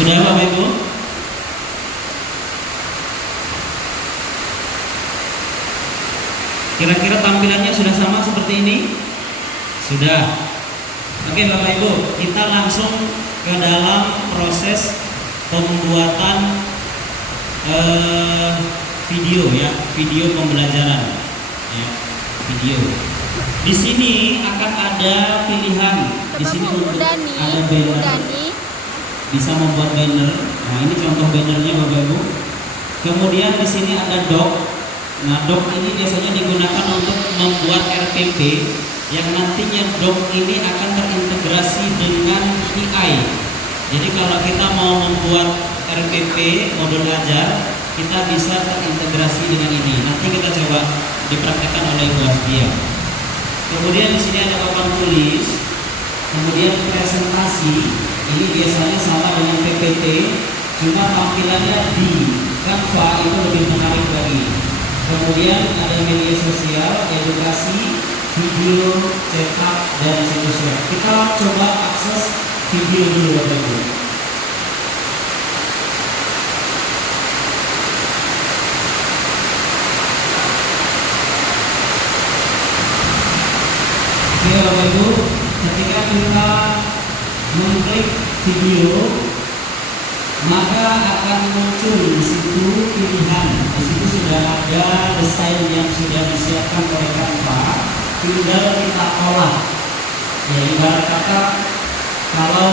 Sudah Bapak Ibu? Kira-kira tampilannya sudah sama seperti ini? Sudah. Oke Bapak Ibu, kita langsung ke dalam proses pembuatan video ya, video pembelajaran ya, video. Di sini akan ada pilihan. Di sini untuk ada banner. Bisa membuat banner. Nah, ini contoh bannernya Bapak Ibu. Kemudian di sini ada doc. Nah, doc ini biasanya digunakan untuk membuat RPP yang nantinya doc ini akan terintegrasi dengan AI. Jadi kalau kita mau membuat RPP modul ajar, kita bisa terintegrasi dengan ini. Nanti kita coba dipraktekkan oleh Ibu Asbia. Kemudian di sini ada papan tulis, kemudian presentasi. Ini biasanya sama dengan PPT, cuma tampilannya di Canva itu lebih menarik lagi. Kemudian ada media sosial, edukasi, video, cetak, dan situs web. Kita coba akses video dulu Bapak Ibu. Oke Bapak Ibu, ketika kita mengklik video, maka akan muncul di situ pilihan. Di situ sudah ada desain yang sudah disiapkan oleh Canva, tinggal kita olah. Ya, ibarat kata kalau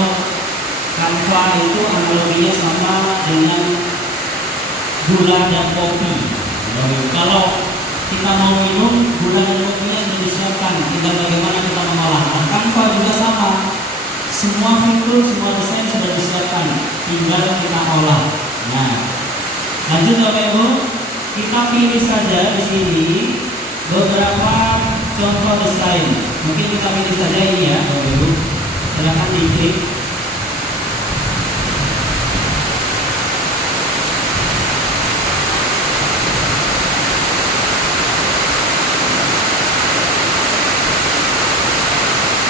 Canva itu analoginya sama dengan gula dan kopi. Kalau kita mau minum, gula dan kopinya sudah disiapkan, tinggal bagaimana kita mengolah. Nah, Canva juga sama. Semua fitur, semua desain sudah disiapkan, tinggal kita olah. Nah, lanjut Bapak Ibu, kita pilih saja di sini beberapa contoh desain. Mungkin kita pilih saja ini ya Bapak Ibu. Silahkan diklik.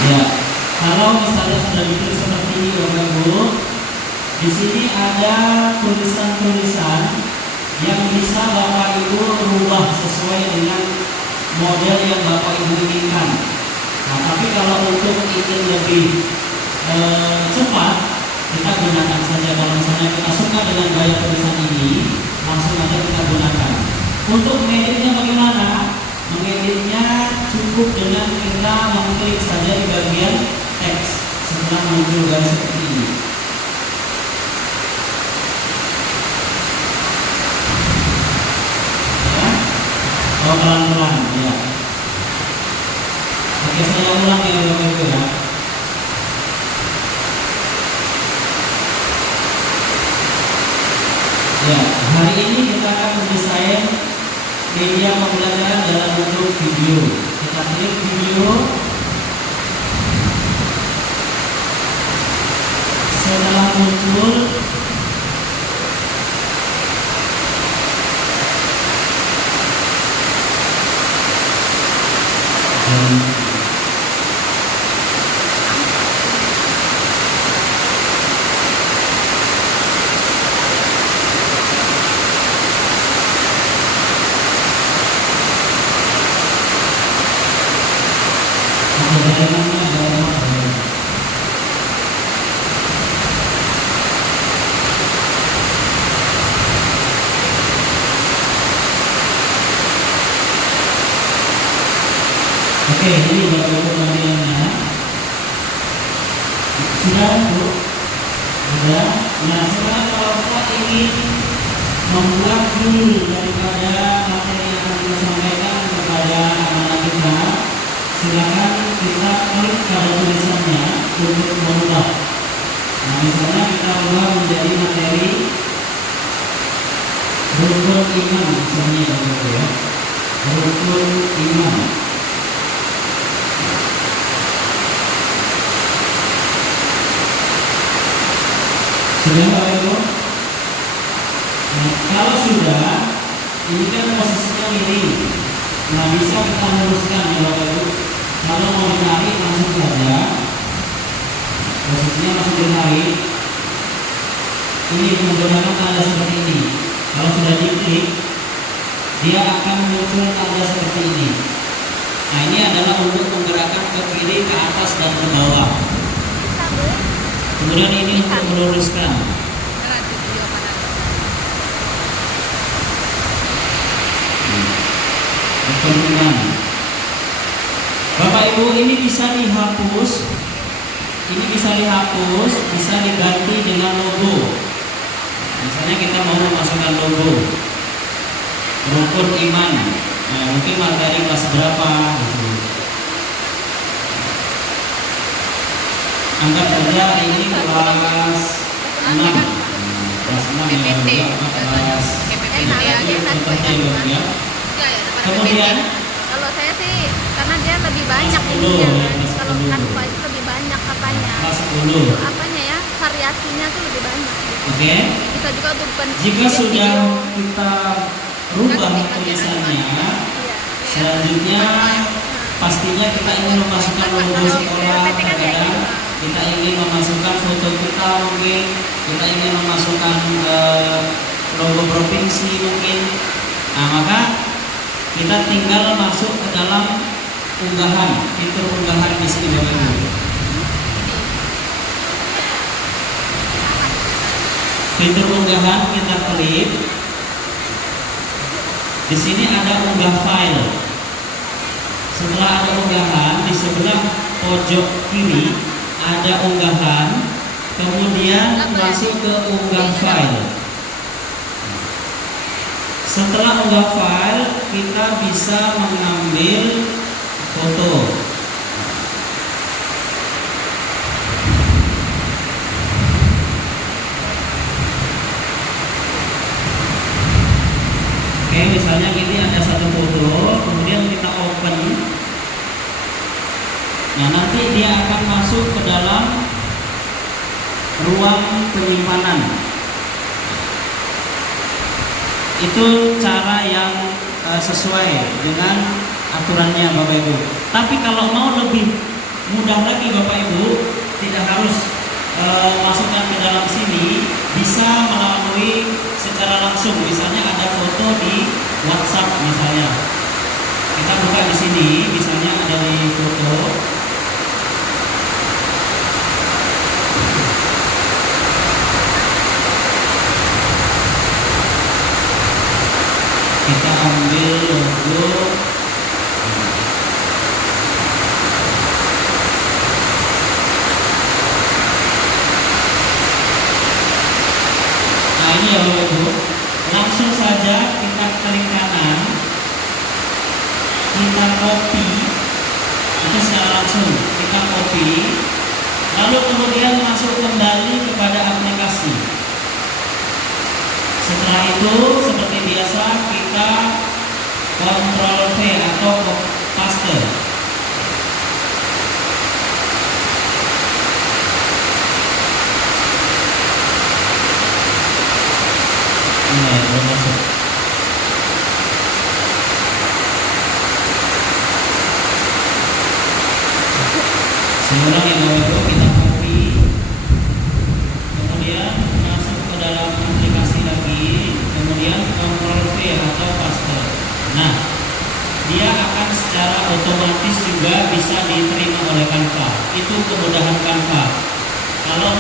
Ya. Kalau misalnya sudah bikin seperti ini Bapak Ibu, di sini ada tulisan-tulisan yang bisa Bapak Ibu rubah sesuai dengan model yang Bapak Ibu inginkan. Nah, tapi kalau untuk ingin lebih cepat, kita gunakan saja. Kalau misalnya kita suka dengan gaya tulisan ini, langsung aja kita gunakan. Untuk mengeditnya bagaimana? Mengeditnya cukup dengan kita mengklik saja di bagian teks setelah muncul garis seperti ini. Ya, pelan-pelan ya. Oke, saya ulang ya Bapak Ibu ya. Ya, hari ini kita akan mendesain media pembelajaran dalam bentuk video. Kita klik video. Setelah muncul oke, ini Bapak Ibu bagiannya. Sudah Bu? Sudah. Nah, sekarang kalau kita ingin membuat dulu daripada materi yang akan kita sampaikan kepada anak-anak kita, silakan kita klik pada tulisannya untuk mengubah. Nah, misalnya kita ubah menjadi materi rukun iman, misalnya Bapak Ibu ya. Rukun iman. Sudah Bapak Ibu? Nah, kalau sudah, ini kan posisinya miring. Nah, bisa kita luruskan ya Bapak Ibu. Kalau mau ditarik langsung saja, posisinya langsung ditarik. Ini menggunakan tanda seperti ini. Kalau sudah diklik, dia akan muncul tanda seperti ini. Nah, ini adalah untuk menggerakkan ke kiri, ke atas, dan ke bawah. Kemudian ini untuk meluruskan. Pertemuan. Bapak Ibu, ini bisa dihapus. Ini bisa dihapus, bisa diganti dengan logo. Misalnya kita mau memasukkan logo rukun iman. Nah, mungkin materi kelas berapa gitu. Anggap saja ini kelas 6. Kelas 6 ya, kelas ya. Kemudian kalau saya sih karena dia lebih banyak ininya kan. Kalau Canva itu lebih banyak katanya. kelas Itu 10. apanya ya? Variasinya tuh lebih banyak. Oke. Bisa juga untuk Jika sudah kita rubah tulisannya, Iya. selanjutnya pastinya kita ingin memasukkan logo sekolah, kadang kita ingin memasukkan foto kita, mungkin kita ingin memasukkan logo provinsi mungkin. Nah, maka kita tinggal masuk ke dalam unggahan, fitur unggahan di sini Bapak Ibu. Fitur unggahan kita klik. Di sini ada unggah file. Setelah ada unggahan, di sebelah pojok kiri ada unggahan, kemudian masuk ke unggah file. Setelah unggah file, kita bisa mengambil foto. Oke, misalnya ini ada satu foto, kemudian kita open. Nah, nanti dia akan masuk ke dalam ruang penyimpanan. Itu cara yang sesuai dengan aturannya Bapak Ibu. Tapi kalau mau lebih mudah lagi Bapak Ibu, tidak harus masukkan ke dalam sini, bisa melalui secara langsung. Misalnya ada foto di WhatsApp misalnya. Kita buka di sini, misalnya ada di foto. Kita ambil logo. Nah, ini ya Bapak Ibu. Langsung saja kita klik kanan. Kita copy. Itu secara langsung kita copy. Lalu kemudian masuk kembali kepada aplikasi. Setelah itu seperti biasa kita Ctrl V atau paste. Nah, belum masuk. Sekarang yang baru kita copy, kemudian masuk ke dalam aplikasi lagi, kemudian Ctrl V atau paste. Nah, dia akan secara otomatis juga bisa diterima oleh Canva. Itu kemudahan Canva. Kalau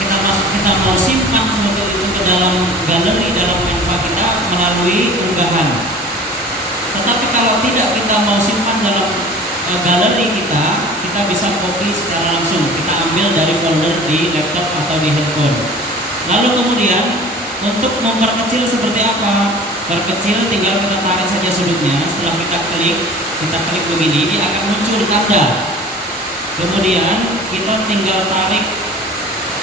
kita mau simpan sesuatu itu ke dalam galeri dalam Canva kita melalui unggahan. Tetapi kalau tidak kita mau simpan dalam galeri kita bisa copy secara langsung. Kita ambil dari folder di laptop atau di handphone. Lalu kemudian untuk memperkecil seperti apa? Perkecil tinggal kita tarik saja sudutnya. Setelah kita klik begini, dia akan muncul tanda. Kemudian kita tinggal tarik.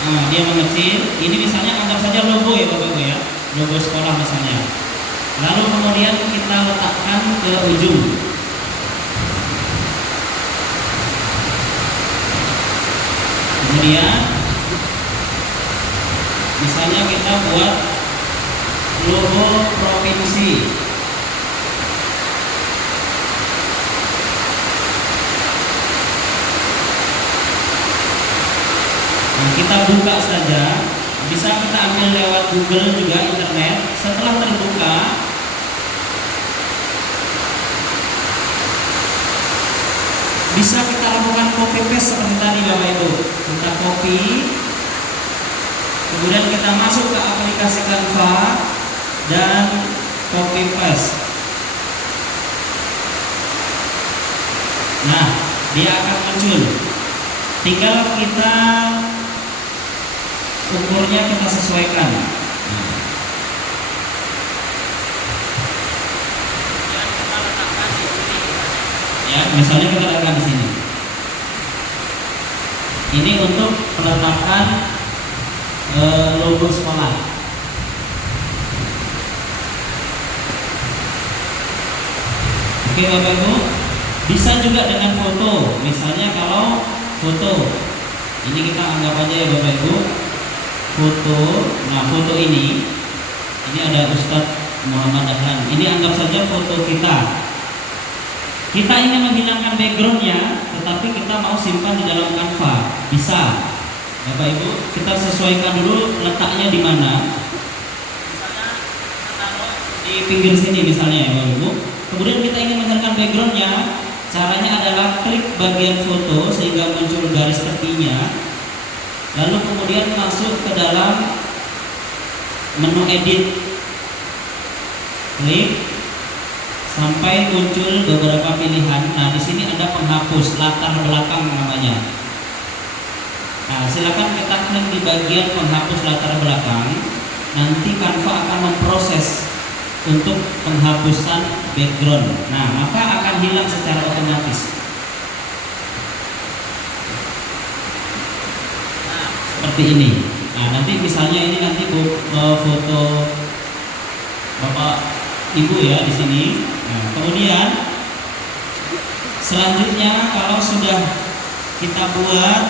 Nah, dia mengecil. Ini misalnya anggap saja logo ya Bapak Ibu ya, logo sekolah misalnya. Lalu kemudian kita letakkan ke ujung. Kemudian misalnya kita buat logo provinsi. Nah, kita buka saja. Di bisa kita ambil lewat Google juga, internet. Setelah terbuka, bisa kita lakukan copy paste seperti tadi Bapak Ibu. Kita copy, kemudian kita masuk ke aplikasi Canva dan copy paste. Nah, dia akan muncul. Tinggal kita ukurnya kita sesuaikan. Ya, misalnya kita letakkan di sini. Ini untuk peletakan logo sekolah. Oke Bapak Ibu, bisa juga dengan foto. Misalnya kalau foto, ini kita anggap aja ya Bapak Ibu, foto. Nah foto ini ada Ustadz Muhammad Dahlan. Ini anggap saja foto kita. Kita ingin menghilangkan backgroundnya, tetapi kita mau simpan di dalam Canva. Bisa, Bapak Ibu. Kita sesuaikan dulu letaknya di mana. Misalnya kita taruh di pinggir sini misalnya ya Bapak Ibu. Kemudian kita ingin menghilangkan backgroundnya. Caranya adalah klik bagian foto sehingga muncul garis tepinya. Lalu kemudian masuk ke dalam menu edit. Klik sampai muncul beberapa pilihan. Nah, di sini ada penghapus latar belakang namanya. Nah, silakan kita klik di bagian penghapus latar belakang. Nanti Canva akan memproses untuk penghapusan background. Nah, maka akan hilang secara otomatis. Nah, seperti ini. Nah, nanti misalnya ini nanti foto Bapak Ibu ya di sini. Nah, kemudian selanjutnya kalau sudah kita buat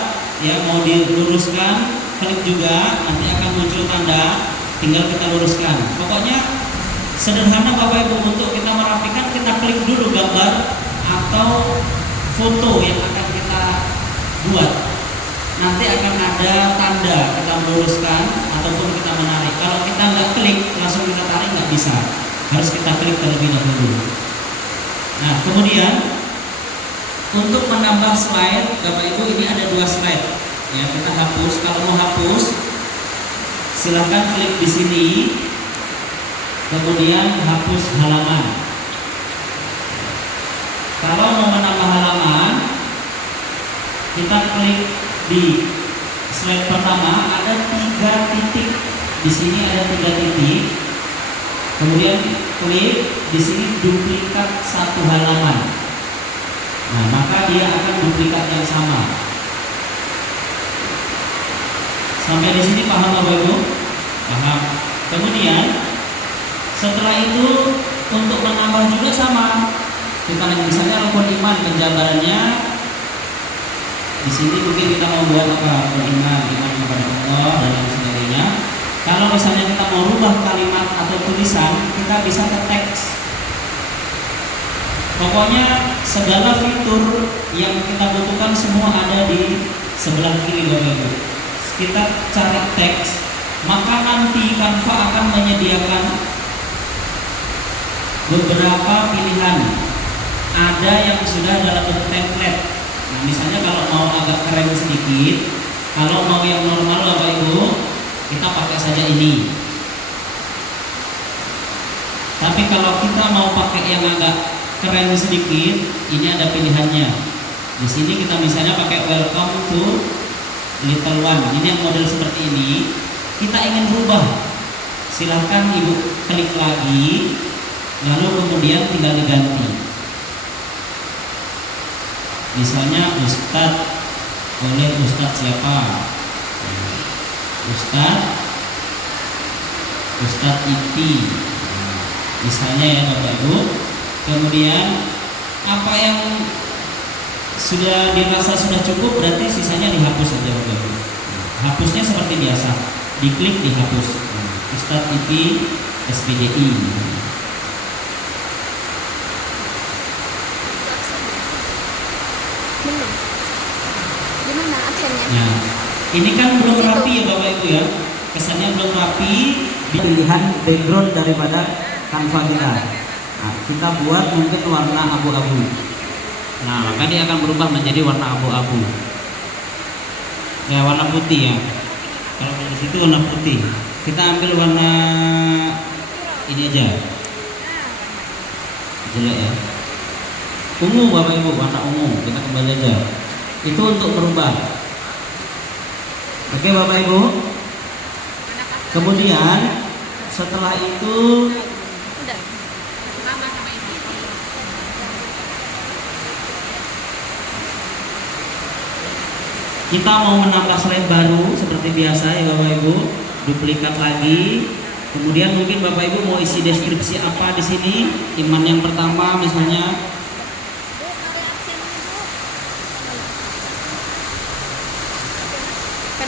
ya mau diluruskan, klik juga nanti akan muncul tanda, tinggal kita luruskan. Pokoknya sederhana Bapak Ibu, untuk kita merapikan kita klik dulu gambar atau foto yang akan kita buat. Nanti akan ada tanda kita meluruskan ataupun kita menarik. Kalau kita nggak klik langsung kita tarik nggak bisa. Harus kita klik terlebih dahulu. Nah, kemudian untuk menambah slide, Bapak Ibu ini ada 2 slide. Ya, kita hapus. Kalau mau hapus, silahkan klik di sini. Kemudian hapus halaman. Kalau mau menambah halaman, kita klik di slide pertama ada 3 titik. Di sini ada 3 titik. Kemudian klik di sini duplikat 1 halaman. Nah, maka dia akan duplikat yang sama. Sampai di sini paham Bapak Ibu? Paham. Kemudian setelah itu untuk menambah juga sama. Kita misalnya rukun iman penjabarannya. Di sini mungkin kita mau buat apa? Rukun iman kepada Allah dan lain sebagainya. Kalau misalnya kita mau rubah kalimat atau tulisan, kita bisa ke teks. Pokoknya segala fitur yang kita butuhkan semua ada di sebelah kiri Bapak Ibu. Kita cari teks, maka nanti Canva akan menyediakan beberapa pilihan. Ada yang sudah dalam bentuk template. Nah, misalnya kalau mau agak keren sedikit, kalau mau yang normal Bapak Ibu, kita pakai saja ini. Tapi kalau kita mau pakai yang agak keren sedikit, ini ada pilihannya. Di sini kita misalnya pakai welcome to little one. Ini yang model seperti ini. Kita ingin rubah, silahkan Ibu klik lagi, lalu kemudian tinggal diganti. Misalnya Ustadz, oleh Ustadz siapa? Ustadz Iti. Misalnya ya Bapak Ibu. Kemudian apa yang sudah dirasa sudah cukup berarti sisanya dihapus saja Bapak Ibu. Hapusnya seperti biasa, diklik dihapus. Ustadz Iti SPDI. Belum. Gimana aksennya? Nah, ini kan belum rapi ya Bapak Ibu ya. kesannya belum rapi. Pilihan background daripada kanva kita. Nah, kita buat mungkin warna abu-abu. Nah, maka dia akan berubah menjadi warna abu-abu. Ya, warna putih ya. Kalau di situ warna putih. Kita ambil warna ini aja. Jelek ya. Ungu Bapak Ibu, warna ungu. Kita kembali aja. Itu untuk berubah. Oke Bapak Ibu. Kemudian setelah itu Udah. Sama sama ini. kita mau menambah slide baru seperti biasa ya Bapak Ibu, duplikat lagi. Kemudian mungkin Bapak Ibu mau isi deskripsi apa di sini? Iman yang pertama misalnya.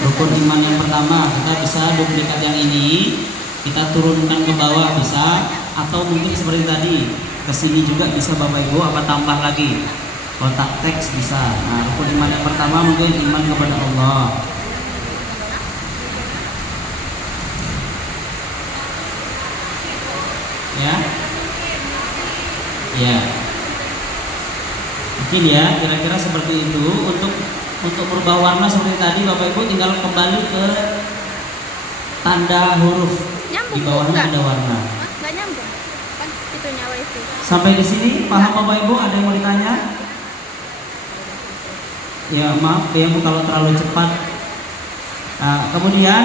Rukun iman yang pertama, kita bisa duplikat yang ini, kita turunkan ke bawah bisa, atau mungkin seperti tadi ke sini juga bisa Bapak Ibu, apa tambah lagi kotak teks bisa. Nah, rukun iman yang pertama mungkin iman kepada Allah. Ya, ya, mungkin ya, kira-kira seperti itu. Untuk berubah warna seperti tadi Bapak Ibu tinggal kembali ke tanda huruf. Nyambung, Di bawahnya enggak? ada warna. Hah? Nggak nyambung. Kan itunya wifi. Sampai di sini paham Bapak Ibu? Ada yang mau ditanya? Ya maaf ya Bu kalau terlalu cepat. Nah, kemudian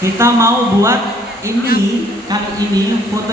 kita mau buat ini kali ini foto